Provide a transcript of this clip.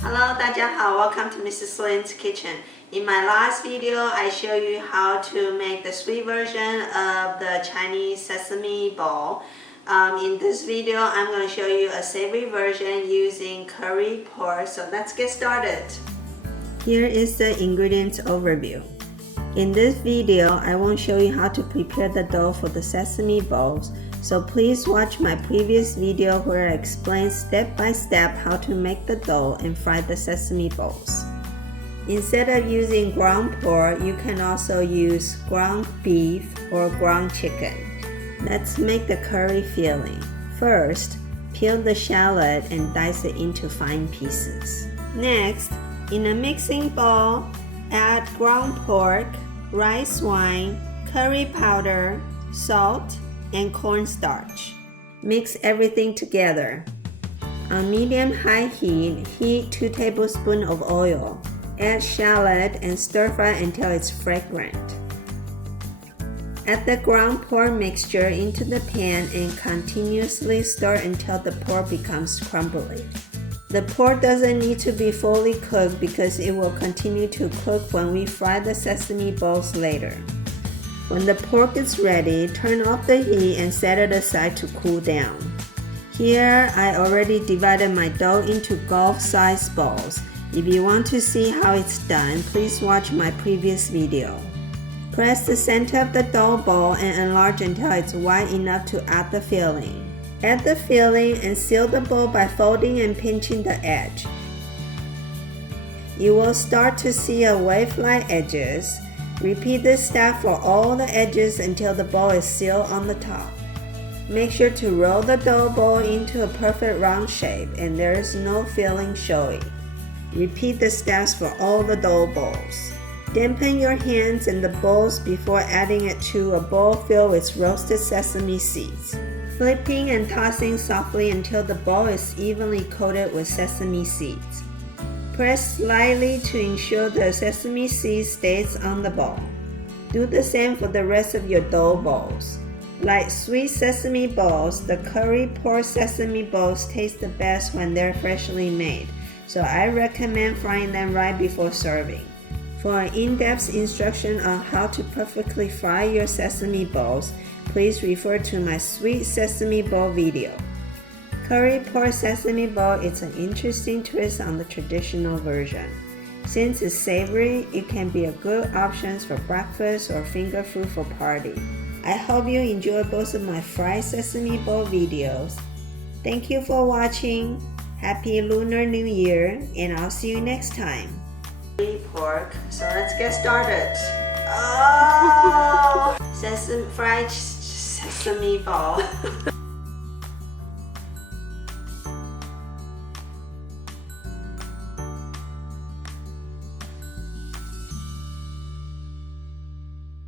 Hello, 大家好. Welcome to MrsLinsKitchen. In my last video, I show you how to make the sweet version of the Chinese sesame ball. In this video, I'm going to show you a savory version using curry pork. So let's get started. Here is the ingredients overview. In this video, I won't show you how to prepare the dough for the sesame balls, so please watch my previous video where I explain step by step how to make the dough and fry the sesame balls. Instead of using ground pork, you can also use ground beef or ground chicken. Let's make the curry filling. First, peel the shallot and dice it into fine pieces. Next, in a mixing bowl, add ground pork, rice wine, curry powder, salt, and cornstarch. Mix everything together. On medium-high heat, heat 2 tablespoons of oil. Add shallot and stir fry until it's fragrant. Add the ground pork mixture into the pan and continuously stir until the pork becomes crumbly. The pork doesn't need to be fully cooked because it will continue to cook when we fry the sesame balls later. When the pork is ready, turn off the heat and set it aside to cool down. Here, I already divided my dough into golf-sized balls. If you want to see how it's done, please watch my previous video. Press the center of the dough ball and enlarge until it's wide enough to add the filling. Add the filling and seal the bowl by folding and pinching the edge. You will start to see a wave-like edges. Repeat this step for all the edges until the ball is sealed on the top. Make sure to roll the dough ball into a perfect round shape and there is no filling showing. Repeat the steps for all the dough balls. Dampen your hands and the balls before adding it to a bowl filled with roasted sesame seeds. Flipping and tossing softly until the ball is evenly coated with sesame seeds. Press slightly to ensure the sesame seed stays on the ball. Do the same for the rest of your dough balls. Like sweet sesame balls, the curry pork sesame balls taste the best when they're freshly made, so I recommend frying them right before serving. For an in-depth instruction on how to perfectly fry your sesame balls, please refer to my sweet sesame ball video. Curry pork sesame ball is an interesting twist on the traditional version. Since it's savory, it can be a good option for breakfast or finger food for party. I hope you enjoy both of my fried sesame ball videos. Thank you for watching. Happy Lunar New Year, and I'll see you next time. Pork, so let's get started. Oh, fried sesame ball.